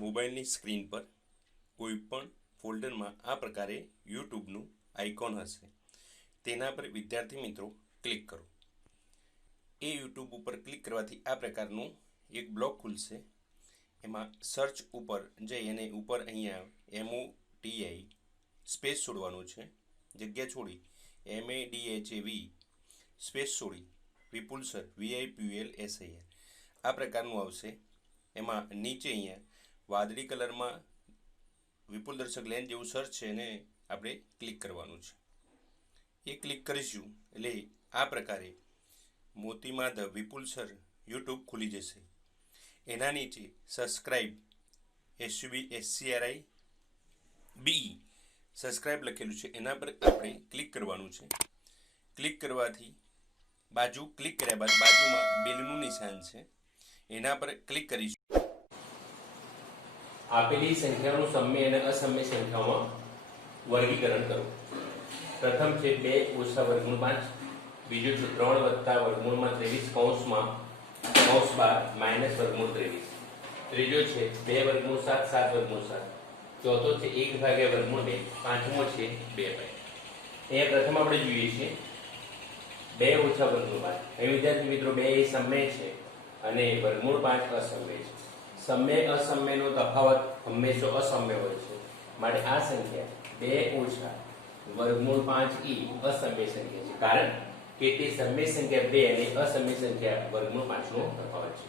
મોબાઈલની સ્ક્રીન પર કોઈપણ ફોલ્ડરમાં આ પ્રકારે યુટ્યુબનું આઇકોન હશે. તેના પર વિદ્યાર્થી મિત્રો ક્લિક કરો. એ યુટ્યુબ ઉપર ક્લિક કરવાથી આ પ્રકારનું એક બ્લોક ખુલશે. એમાં સર્ચ ઉપર જઈ અને ઉપર અહીંયા MODI સ્પેસ છોડવાનું છે. જગ્યા છોડી MADHAV સ્પેસ છોડી વિપુલ સર VIPUL SIR આ પ્રકારનું આવશે. એમાં નીચે અહીંયા વાદળી કલરમાં વિપુલ દર્શક લેન જેવું સર્ચ છે એને આપણે ક્લિક કરવાનું છે. એ ક્લિક કરીશું એટલે આ પ્રકારે મોતી માધવ વિપુલ સર યુટ્યુબ ખુલી જશે. એના નીચે સબસ્ક્રાઈબ SUBSCRIBE સબસ્ક્રાઈબ લખેલું છે એના પર આપણે ક્લિક કરવાનું છે. ક્લિક કરવાથી ક્લિક કર્યા બાદ બાજુમાં બેલનું નિશાન છે એના પર ક્લિક કરીશું. આપેલી સંખ્યાઓનું સમય અને અસમય સંખ્યાઓમાં વર્ગીકરણ કરો. પ્રથમ છે 2 ઓછા વર્ગમૂળ 5, બીજો છે 3 વત્તા વર્ગમૂળમાં 23 કૌંસમાં કૌંસ 12 માઇનસ વર્ગમૂળ 23, ત્રીજો છે 2 વર્ગમૂળ 7 7 વર્ગમૂળ 7, ચોથો છે 1 ભાગ્યા વર્ગમૂળ 2, પાંચમો છે 2 પાઈ. અહીંયા પ્રથમ આપણે જોઈએ છીએ 2 ઓછા વર્ગમૂળ 5. અહીં વિદ્યાર્થી મિત્રો 2 એ સમય છે અને વર્ગમૂળ 5 અસમય છે. સમય અસમયનો તફાવત હંમેશા અસમય હોય છે. માટે આ સંખ્યા 2 ઓછા વર્ગમૂળ 5 એ અસમય સંખ્યા છે, કારણ કે તે સમય સંખ્યા 2 અને અસમય સંખ્યા વર્ગમૂળ 5 નો તફાવત છે.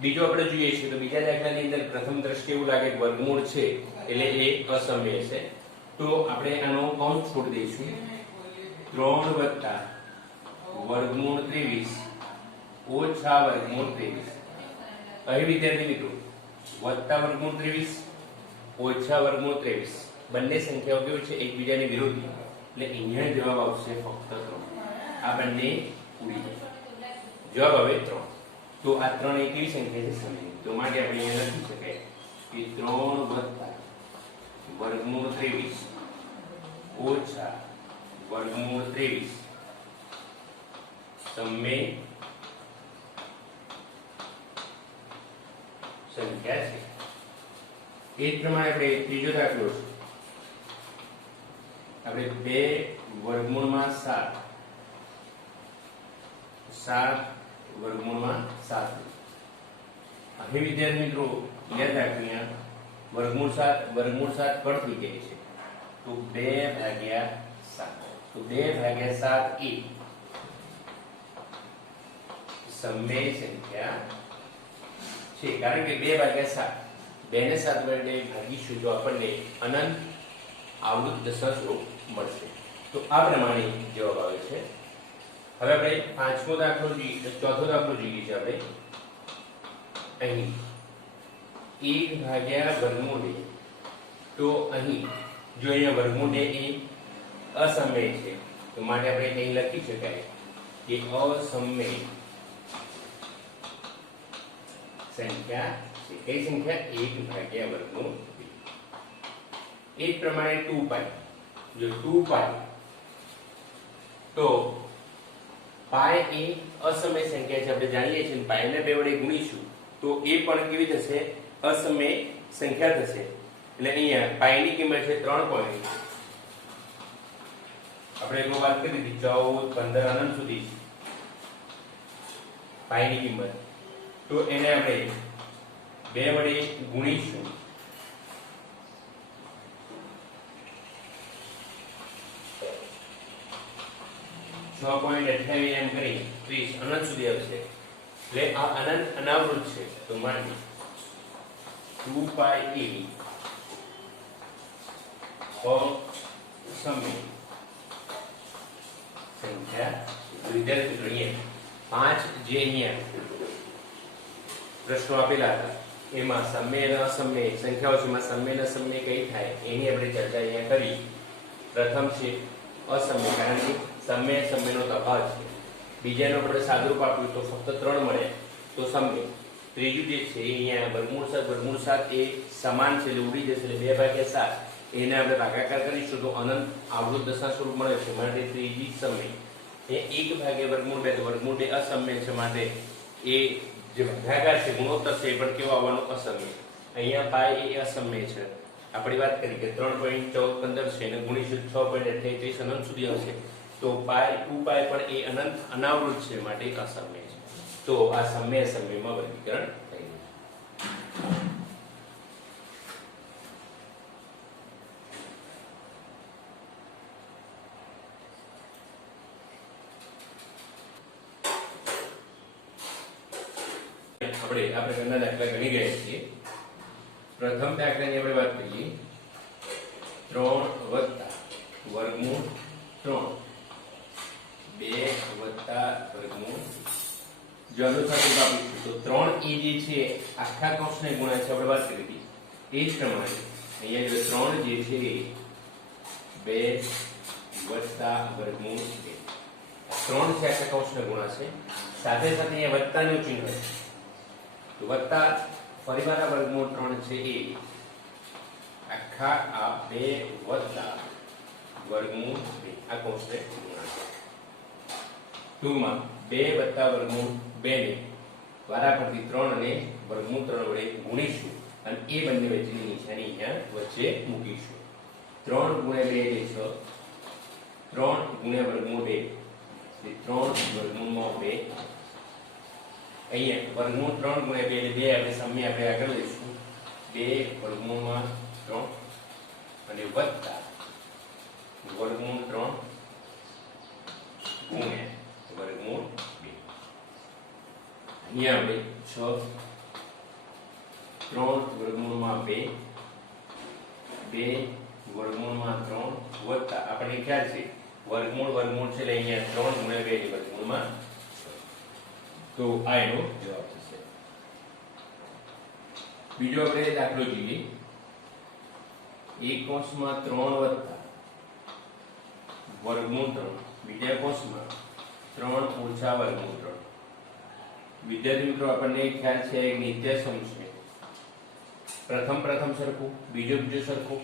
બીજો આપણે જોઈએ છીએ તો બીજા દાખલાની અંદર પ્રથમ દ્રષ્ટિએ એવું લાગે કે વર્ગમૂળ છે એટલે એ અસમય છે, તો આપણે આનો કૌંસ છોડી દઈશું. 3 વત્તા વર્ગમૂળ 23 ઓછા વર્ગમૂળ 23. અહીં વિદ્યાર્થી મિત્રો વત્તા વર્ગમૂળ 23 ઓછા વર્ગમૂળ 23 બંને સંખ્યાઓ કેવી છે એકબીજાની વિરુદ્ધ, એટલે અહીંયા જવાબ આવશે ફક્ત 3. આ બંને ઉડી જાય. જવાબ આવે 3. તો આ 3 એક એવી સંખ્યા છે સમય, તો માટે આપણે અહીંયા લખી શકાય કે 3 વત્તા વર્ગમૂળ 23 ઓછા વર્ગમૂળ 23 સમય સંખ્યા છે. એ જ પ્રમાણે આપણે ત્રીજો દાખલો છે. આપણે 2 વર્ગમૂળમાં 7 7 વર્ગમૂળમાં 7. અહીં વિદ્યાર્થી મિત્રો યાદ રાખીએ વર્ગમૂળ 7 કટ થઈ જાય છે, તો 2 ભાગ્યા 7. તો 2 ભાગ્યા 7 એ સમય સંખ્યા છે, કારણ કે 2 ભાગ્યા 7 2 ને 7 વડે ભાગીશું તો આપણને અનંત આવૃત દશાંશ રૂપ મળશે. તો આ પ્રમાણે જવાબ આવે છે. હવે આપણે ચોથો દાખલો જોઈએ છે. આપણે અહીં 1 ભાગ્યા વર્ગમૂળ 2, તો અહીં જો અહીંયા વર્ગમૂળ 2 એ અસમય છે તો માટે આપણે અહીં લખી શકાય કે અસમય સંખ્યા છે. કઈ સંખ્યા? 1 ભાગ્યા વર્ગમૂળ 2. એ જ પ્રમાણે 2 પાઈ. જો 2 પાઈ, તો પાઈ એ અસમય સંખ્યા છે, આપણે જાણીએ છીએ. પાઈને 2 વડે ગુણીશું તો એ પણ કેવી થશે? અસમય સંખ્યા થશે. એટલે અહીંયા પાઈની કિંમત છે 3 પોઈન્ટ, આપણે એનો વાત કરી દીધી 14 15 અનંત સુધી પાઈની કિંમત. તો એને આપણે 2 વડે ગુણીશું .28 એમ કરી 30 અનંત સુધી આવશે. એટલે આ અનંત અનાવૃત છે, તો માટે 2 પાઈ એ અસમય સંખ્યા. વિદ્યાર્થી ગણીએ 5 જે અહીંયા પ્રશ્નો આપેલા હતા એમાં સમય અને અસમય સંખ્યાઓ છે. એમાં સમય અને અસમય કઈ થાય એની આપણે ચર્ચા અહીંયા કરી. પ્રથમ છે અસમય, કારણ કે સમય સમયનો તફાવત છે. બીજાનો આપણે સાદુરૂપ આપ્યું તો ફક્ત 3 મળે તો સમય. ત્રીજું જે છે અહીંયા વર્ગમૂળ 7 એ સમાન છે એટલે ઉડી જશે, એટલે 2 ભાગ્યા 7 એને આપણે ભાગાકાર કરીશું તો અનંત આવૃત દશાંશ રૂપ મળે છે, માટે ત્રીજી સમય. એ 1 ભાગ્યા વર્ગમૂળ 2, તો વર્ગમૂળ 2 અસમય છે, માટે એ જે ભાગાકાર છે ગુણોત્તર છે એ પણ કેવો આવવાનો? અસમય. અહીંયા પાઈ એ અસમય છે. આપણે વાત કરી કે 3.1415 છે અને ગુણીશું 6.38 અનંત સુધી આવશે તો પાઈ 2 પાઈ પણ એ અનંત અનાવૃત છે માટે અસમય છે. તો આ સમય સમયમાં વર્ગીકરણ થઈ ગયું. આપણે ઘણા દાખલા ગણી ગયા છીએ. પ્રથમ દાખલાની આપણે વાત કરીએ 3 વત્તા વર્ગમૂળ 3 2 વત્તા વર્ગમૂળ જો અનુસાર આપીશું તો 3 એ જે છે આખા કૌંસને ગુણ્યા છે આપણે વાત કરી હતી એ જ પ્રમાણે અહીંયા જો 3 જે છે 2 વત્તા વર્ગમૂળ 2 3 છે આખા કૌંસને ગુણ્યા છે સાથે સાથે અહીંયા વત્તાનું ચિહ્ન છે તો વત્તા ફરીવાર આ વર્ગમૂળ 3 છે એ આખા આ 2 વત્તા વર્ગમૂળ 2 આ કૌંસને ગુણાશે. ટૂંકમાં 2 વત્તા વર્ગમૂળ 2 ને વારાફરતી 3 અને વર્ગમૂળ 3 વડે ગુણીશું અને એ બંને વચ્ચેની નિશાની અહીંયા વચ્ચે મૂકીશું. 3 ગુણ્યા 2 એટલે 6 3 ગુણ્યા વર્ગમૂળ 2 એટલે 3 વર્ગમૂળમાં 2 અહીંયા વર્ગમૂળ 3 ગુણ્યા 2 એટલે 2 આપણે સમય આપણે આગળ લઈશું 2 વર્ગમૂળમાં 3 અને વત્તા વર્ગમૂળ 3 ગુણ્યા વર્ગમૂળ 2 અહીંયા આપણે 6 3 વર્ગમૂળમાં 2 2 વર્ગમૂળમાં 3 વત્તા આપણને ખ્યાલ છે વર્ગમૂળ વર્ગમૂળ છે એટલે અહીંયા 3 ગુણ્યા 2 ની વર્ગમૂળમાં તો આ એનો જવાબ થશે. બીજો આપણે દાખલો જોઈએ 1 કૌંસમાં 3 વત્તા વર્ગમૂળ 3 બીજા કૌંસમાં 3 ઓછા વર્ગમૂળ 3. વિદ્યાર્થી મિત્રો આપણને ખ્યાલ છે એક નિત્યસમ છે. પ્રથમ સરખું બીજો સરખું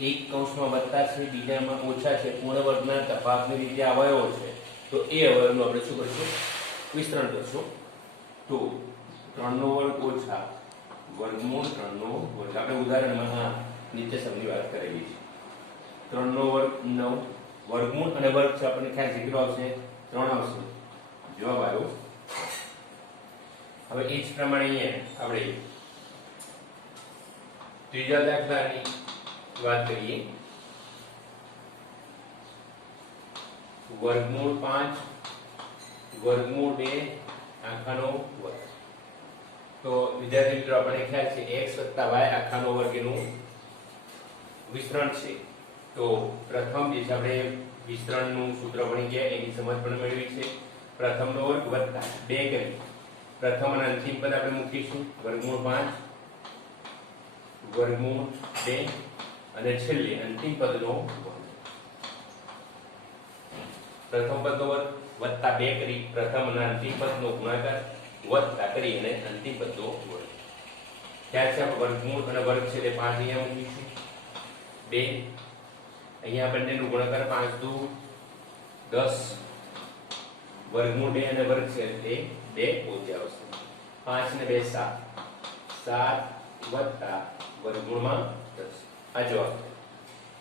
એક કૌંસમાં વત્તા છે બીજામાં ઓછા છે પૂર્ણ વર્ગના તફાવતની રીતે અવયવો છે તો એ અવયવનું આપણે શું કરશું વિસ્તરણ કરશું. તો 3 નો વર્ગ ઓછા વર્ગમૂળ 3 નો વર્ગ આપણે ઉદાહરણમાં નિત્યસમની વાત કરેલી છે. 3 નો વર્ગ 9 વર્ગમૂળ અને વર્ગ છે આપણને ખ્યાલ છે કેટલો આવશે 3 આવશે જવાબ આવ્યો. હવે એ જ પ્રમાણે અહીંયા આપણે ત્રીજા દાખલાની વાત કરીએ વર્ગમૂળ 5 વર્ગમૂળ 2 આખાનો વર્ગ. તો વિદ્યાર્થી મિત્રો આપણને ખ્યાલ છે x + y આખાનો વર્ગ એનું વિસ્તરણ છે. તો પ્રથમ જે છે આપણે વિસ્તરણનું સૂત્ર ભણી ગયા એની સમજ પણ મેળવી છે. પ્રથમનો વર્ગ વત્તા 2 કરી પ્રથમ અને અંતિમ પદ આપણે મૂકીશું વર્ગમૂળ 5 વર્ગમૂળ 2 અને છેલ્લે અંતિમ પદનો વર્ગ. પ્રથમ પદનો વર્ગ વત્તા 2 કરી પ્રથમ અને અંતિમ પદનો ગુણાકાર વત્તા કરી અને અંતિમ પદનો વર્ગ. ત્યાર પછી આપણે વર્ગમૂળ અને વર્ગ છે એટલે 5 અહીંયા મૂકીશું 2 અહીંયા બંનેનો ગુણાકાર 5 દુ 10 વર્ગમૂળ 2 અને વર્ગ છે એટલે 2 પોતે આવશે 5 ને 2 7 વત્તા વર્ગમૂળમાં 10 આ જવાબ.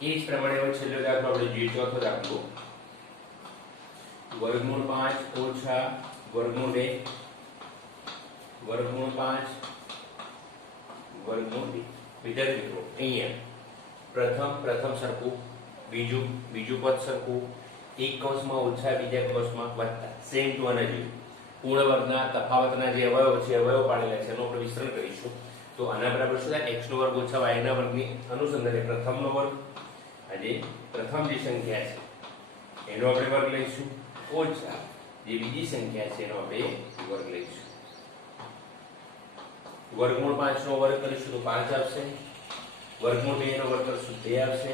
એ જ પ્રમાણે હવે છેલ્લો દાખલો આપણે જોઈએ ચોથો દાખલો વર્ગમૂળ 5 ઓછા વર્ગમૂળ 2 વર્ગમૂળ 5 વર્ગમૂળ 2. વિદ્યાર્થી મિત્રો અહીંયા પ્રથમ સરખું બીજું પદ સરખું એક કૌંસમાં ઓછા બીજા કૌંસમાં વત્તા સેમ ટુ આના જેવું પૂર્ણ વર્ગના તફાવતના જે અવયવો છે અવયવ પાડેલા છે એનું આપણે વિસ્તરણ કરીશું. તો આના બરાબર શું થાય x નો વર્ગ ઓછા y ના વર્ગની અનુસંધાને પ્રથમનો વર્ગ આજે પ્રથમ જે સંખ્યા છે એનો આપણે વર્ગ લઈશું ઓછા જે બીજી સંખ્યા છે એનો આપણે વર્ગ લઈશું. વર્ગમૂળ 5 નો વર્ગ કરીશું તો 5 આવશે વર્ગમૂળ 2 નો વર્ગ કરીશું 2 આવશે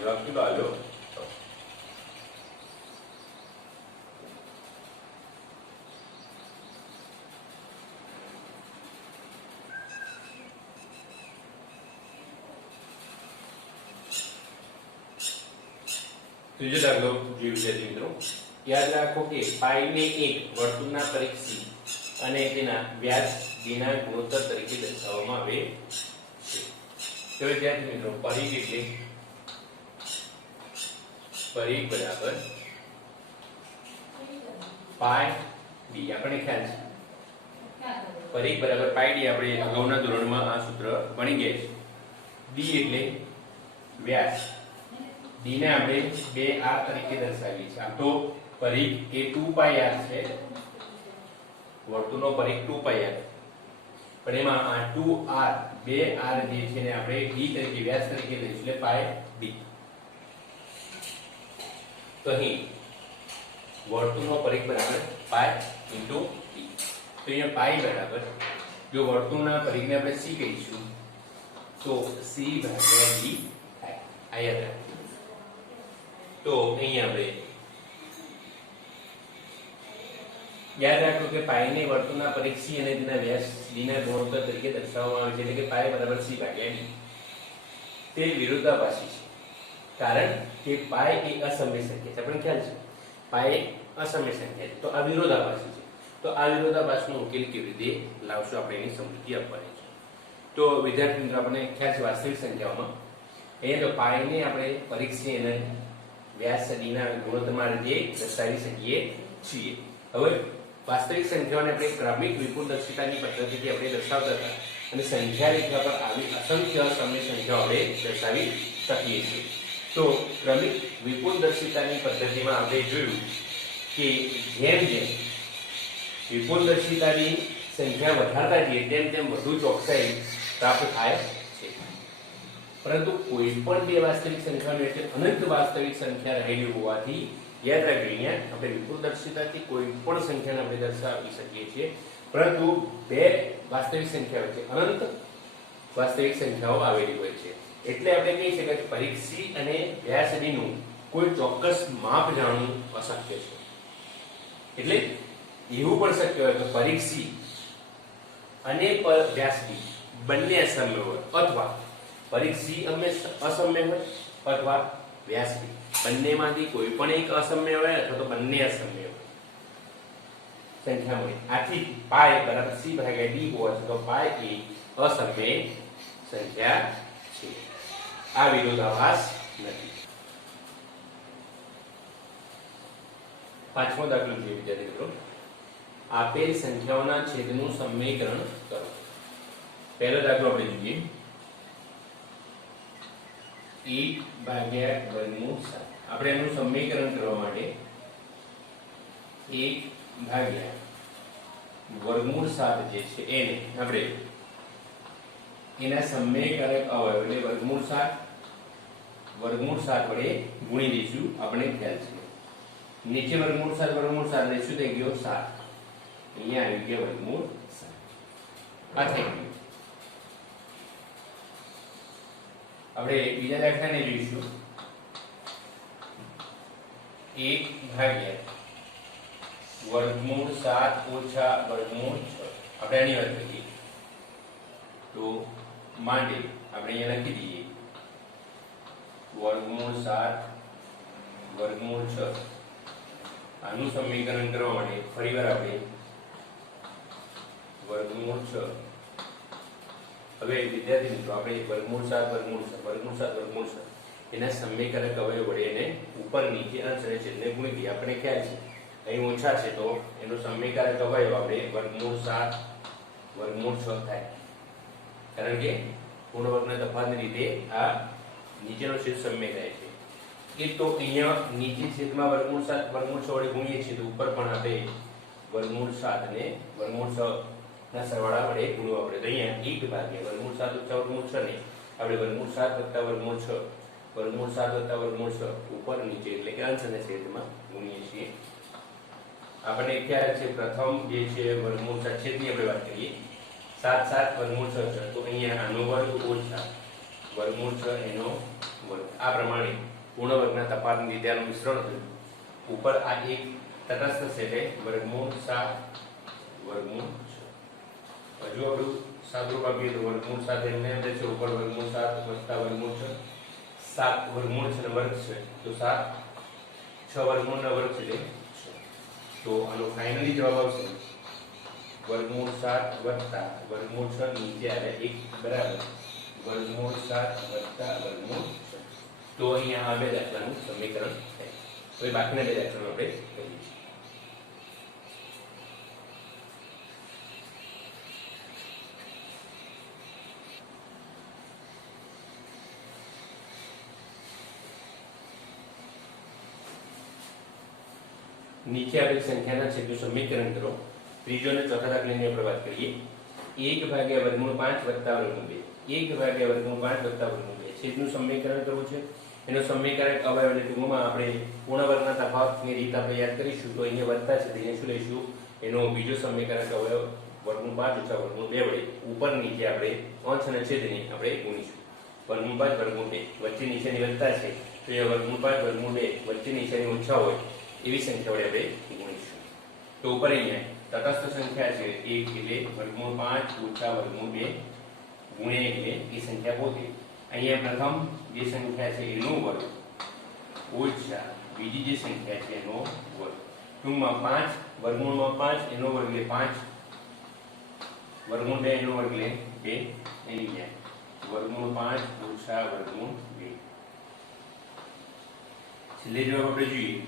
જવાબ કેટલો આવ્યો. ત્રીજો દાખલો જોઈએ વિદ્યાર્થી મિત્રો યાદ રાખો કે પાઈ ને 1 વર્તુળના પરિઘ C અને તેના વ્યાસ d ના ગુણોત્તર તરીકે દર્શાવવામાં આવે તો વિદ્યાર્થી મિત્રો પરિઘ એટલે પરિઘ બરાબર પાઈ ડી, આપણે ખ્યાલ છે પરિઘ બરાબર પાઈ ડી, આપણે અગાઉના ધોરણમાં આ સૂત્ર ભણી ગયા છે. ડી એટલે વ્યાસ, ડી ને આપણે 2r તરીકે દર્શાવીએ છીએ. આમ તો પરિઘ એ 2πr છે, વર્તુળનો પરિઘ 2πr, પણ એમાં આ 2r 2r જે છે ને આપણે d તરીકે વ્યાસ તરીકે લઈશું એટલે પાઈ ડી. તો અહીં વર્તુળનો પરિઘ બરાબર પાઈ ઇન્ટુ ડી. તો અહીંયા પાઈ બરાબર, જો વર્તુળના પરિઘને આપણે c કહીશું તો c ભાગ્યા d થાય. આ યાદ રાખજો. તો અહીંયા આપણે યાદ રાખો કે પાઈ ને વર્તુળના પરિઘ c અને તેના વ્યાસ d ના ગુણોત્તર તરીકે દર્શાવવામાં આવે છે, એટલે કે પાઈ બરાબર c ભાગ્યા d. તે વિરોધાભાસી છે, કારણ કે પાઈ એ અસમય સંખ્યા છે. આપણે ખ્યાલ છે પાઈ અસમય સંખ્યા છે, તો આ વિરોધાભાસી છે. તો આ વિરોધાભાસનો ઉકેલ કેવી રીતે લાવશું, આપણે એની સમજૂતી આપવાની છે. તો વિદ્યાર્થી મિત્રો આપણે ખ્યાલ છે વાસ્તવિક સંખ્યાઓમાં અહીંયા તો પાઈ ને આપણે પરિઘ c અને વ્યાસ d ના ગુણોત્તરમાં રીતે દર્શાવી શકીએ છીએ. હવે વાસ્તવિક સંખ્યાઓને આપણે ક્રમિક વિપુલદર્શિતાની પદ્ધતિથી આપણે દર્શાવતા હતા, અને સંખ્યા રેખા પર આવી અસંખ્ય સમય સંખ્યાઓ આપણે દર્શાવી શકીએ છીએ. તો ક્રમિક વિપુલદર્શિતાની પદ્ધતિમાં આપણે જોયું કે જેમ જેમ વિપુલદર્શિતાની સંખ્યા વધારતા જઈએ તેમ તેમ વધુ ચોકસાઈ પ્રાપ્ત થાય છે. પરંતુ કોઈ પણ બે વાસ્તવિક સંખ્યાઓની વચ્ચે અનંત વાસ્તવિક સંખ્યા રહેલી હોવાથી યાદ રાખજો, અહીંયા આપણે વિપુલદર્શિતાથી કોઈ પણ સંખ્યાને આપણે દર્શાવી શકીએ છીએ, પરંતુ બે વાસ્તવિક સંખ્યા વચ્ચે અનંત વાસ્તવિક સંખ્યાઓ આવેલી હોય છે. એટલે આપણે કહી શકાય કે પરિઘ c અને વ્યાસ d નું કોઈ ચોક્કસ માપ જાણવું અશક્ય છે. એટલે એવું પણ શક્ય હોય કે પરિઘ c અને વ્યાસ d બંને અસમય હોય, અથવા પરિઘ c અસમય હોય અથવા વ્યાસ d બંનેમાંથી કોઈ પણ એક અસમય હોય અથવા તો બંને અસમય હોય સંખ્યા મળે. આથી પાઈ બરાબર c ભાગ્યા d હોય છે, તો પાઈ એ અસમય સંખ્યા છે. આ વિરોધાભાસ નથી. પાંચમો દાખલો જોઈએ વિદ્યાર્થી મિત્રો. આપેલ સંખ્યાઓના છેદનું સમીકરણ કરો. પહેલો દાખલો આપણે જોઈએ 1/7. આપણે એનું સમીકરણ કરવા માટે 1/7 જે છે એને આપણે એના સમીકરક અવયવ એટલે વર્ગમૂળ 7 વડે ગુણી દઈશું. આપણે ખ્યાલ છે નીચે વર્ગમૂળ 7 લઈશું તો ગયો 7, અહીંયા આવી ગયા વર્ગમૂળ 7. આ થઈ ગયું. આપણે બીજા દાખલાને જોઈશું 1/7 વર્ગમૂળ 7 ઓછા વર્ગમૂળ 6. આપણે આની વાત કરીએ તો માટે આપણે અહીંયા લખી દઈએ વર્ગમૂળ 7 વર્ગમૂળ 6. આનું સમીકરણ કરવા માટે ફરીવાર આપણે વર્ગમૂળ 6. હવે વિદ્યાર્થી મિત્રો આપણે વર્ગમૂળ 7 એના સમીકરક અવયવ વડે એને ઉપર નીચે અંશ અને છેદને ગુણી દઈએ. આપણે ખ્યાલ છે અહીં ઓછા છે તો એનો સમીકરક અવયવ આપણે વર્ગમૂળ 7 વર્ગમૂળ 6 થાય, કારણ કે પૂર્ણ વર્ગના તફાવતને લીધે આ નીચેનો છેદ સમ્ય થાય છે. એ તો અહીંયા નીચે છેદમાં વર્ગમૂળ 7 વર્ગમૂળ 6 વડે ગુણીએ છીએ તો ઉપર પણ આપણે વર્ગમૂળ 7 ને વર્ગમૂળ 6 ના સરવાળા વડે ગુણવા પડે. તો અહીંયા 1/7 વર્ગમૂળ 7 ઓછા વર્ગમૂળ 6 ને આપણે વર્ગમૂળ 7 વત્તા વર્ગમૂળ 6 વર્ગમૂળ 7 વત્તા વર્ગમૂળ 6 ઉપર નીચે એટલે કે અંશ અને છેદમાં ગુણીએ છીએ. આપણે ખ્યાલ છે પ્રથમ જે છે વર્ગમૂળ 7 છેદની આપણે વાત કરીએ 7 વર્ગમૂળ 6 તો અહીંયા આનો વર્ગ ઓછા વર્ગમૂળ 6 એનો વર્ગ. આ પ્રમાણે પૂર્ણ વર્ગના તફાવતને લીધે આનું મિશ્રણ થયું. ઉપર આ એક તટસ્થ છે એટલે વર્ગમૂળ 7 વર્ગમૂળ 6. હજુ આપણું સાદુરૂપ આપીએ તો વર્ગમૂળ 7 એમને અંદર છે, ઉપર વર્ગમૂળ 7 વત્તા વર્ગમૂળ 6 7 વર્ગમૂળ 6 વર્ગ છે તો 7 6 વર્ગમૂળના વર્ગ છે તો આનો ફાઇનલી જવાબ આવશે વર્ગમૂળ 7 વત્તા વર્ગમૂળ 6 નીચે આવે 1 બરાબર વર્ગમૂળ 7 વત્તા વર્ગમૂળ 6. તો અહીંયા આ બે દાખલાનું સમીકરણ થાય. હવે બાકીના બે દાખલાનો આપણે કરીએ છીએ. નીચે આપેલ સંખ્યાના છેદનું સમીકરણ કરો. ત્રીજો અને ચોથા દાખલાની આપણે વાત કરીએ. 1 ભાગ્યા વર્ગમૂળ 5 વત્તા વર્ગમૂળ 2. 1 ભાગ્યા વર્ગમૂળ 5 વત્તા વર્ગમૂળ 2 છેદનું સમીકરણ કરવું છે. એનો સમીકરણ અવયવ એટલે ટૂંકમાં આપણે પૂર્ણ વર્ગના તફાવતની રીત આપણે યાદ કરીશું. તો અહીંયા વત્તા છે, અહીંયા શું લઈશું? એનો બીજો સમીકરણ અવયવ વર્ગમૂળ 5 ઓછા વર્ગમૂળ 2 વડે ઉપર નીચે આપણે અંશ અને છેદની આપણે ગુણીશું. વર્ગમૂળ 5 વર્ગમૂળ 2 વચ્ચે નીચેની વત્તા છે, તો એ વર્ગમૂળ 5 વર્ગમૂળ 2 વચ્ચે નીચેની ઓછા હોય એવી સંખ્યા વડે આપણે ગુણીશું. તો ઉપર અહીંયા તટસ્થ સંખ્યા છે 1 એટલે વર્ગમૂળ 5 ઓછા વર્ગમૂળ 2 ગુણ્યા એટલે એ સંખ્યા પોતે. અહીંયા પ્રથમ જે સંખ્યા છે એનો વર્ગ ઓછા બીજી જે સંખ્યા છે એનો વર્ગ. ટૂંકમાં 5 વર્ગમૂળમાં 5 એનો વર્ગ એટલે 5 વર્ગમૂળ 2 એનો વર્ગ એટલે 2 અહીંયા વર્ગમૂળ 5 ઓછા વર્ગમૂળ 2. છેલ્લે જવાબ આપણે જોઈએ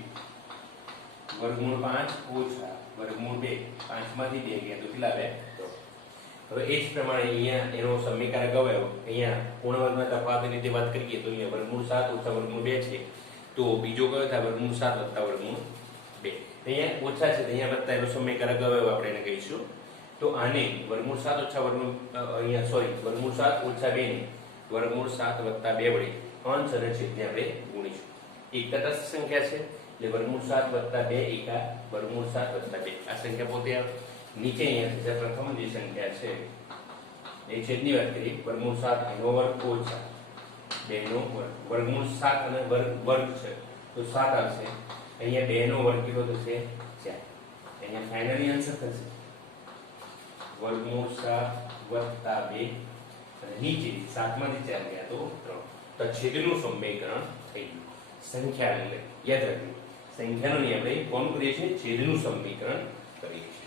વર્ગમૂળ 5 ઓછા વર્ગમૂળ 2. 5 માંથી 2 ગયા તો કેટલા આવે? હવે એ જ પ્રમાણે અહીંયા એનો સમીકરક અવયવ અહીંયા પૂર્ણ વર્ગના તફાવતની રીતે વાત કરીએ તો અહીંયા વર્ગમૂળ 7 ઓછા વર્ગમૂળ 2 છે. તો બીજો કયો થાય? વર્ગમૂળ 7 વત્તા વર્ગમૂળ 2. અહીંયા ઓછા છે, અહીંયા વત્તા એનો સમીકરક અવયવ આપણે એને કહીશું. તો આને વર્ગમૂળ 7 ઓછા વર્ગમૂળ અહીંયા સોરી વર્ગમૂળ 7 ઓછા 2 ને વર્ગમૂળ 7 વત્તા 2 વડે અંશ અને છેદને આપણે ગુણીશું. એક તટસ્થ સંખ્યા છે એટલે વર્ગમૂળ 7 વત્તા 2 એકા વર્ગમૂળ 7 વત્તા 2 આ સંખ્યા પોતે આવે. નીચે અહીંયા પ્રથમ જે સંખ્યા છે એ છેદની વાત કરીએ વર્ગમૂળ 7 એનો વર્ગ ઓછા 2 નો વર્ગ. વર્ગમૂળ 7 અને વર્ગ છે તો 7 આવશે. અહીંયા 2 નો વર્ગ કેટલો થશે? 4. અહીંયા ફાઇનલી આન્સર થશે વર્ગમૂળ 7 વત્તા 2 અને નીચે 7 માંથી 4 ગયા તો 3. તો છેદનું સમીકરણ થઈ ગયું. સંખ્યા યાદ રાખજો, સંખ્યાનો નહીં આપણે કોણ કરીએ છીએ? છેદનું સમીકરણ કરીએ છીએ.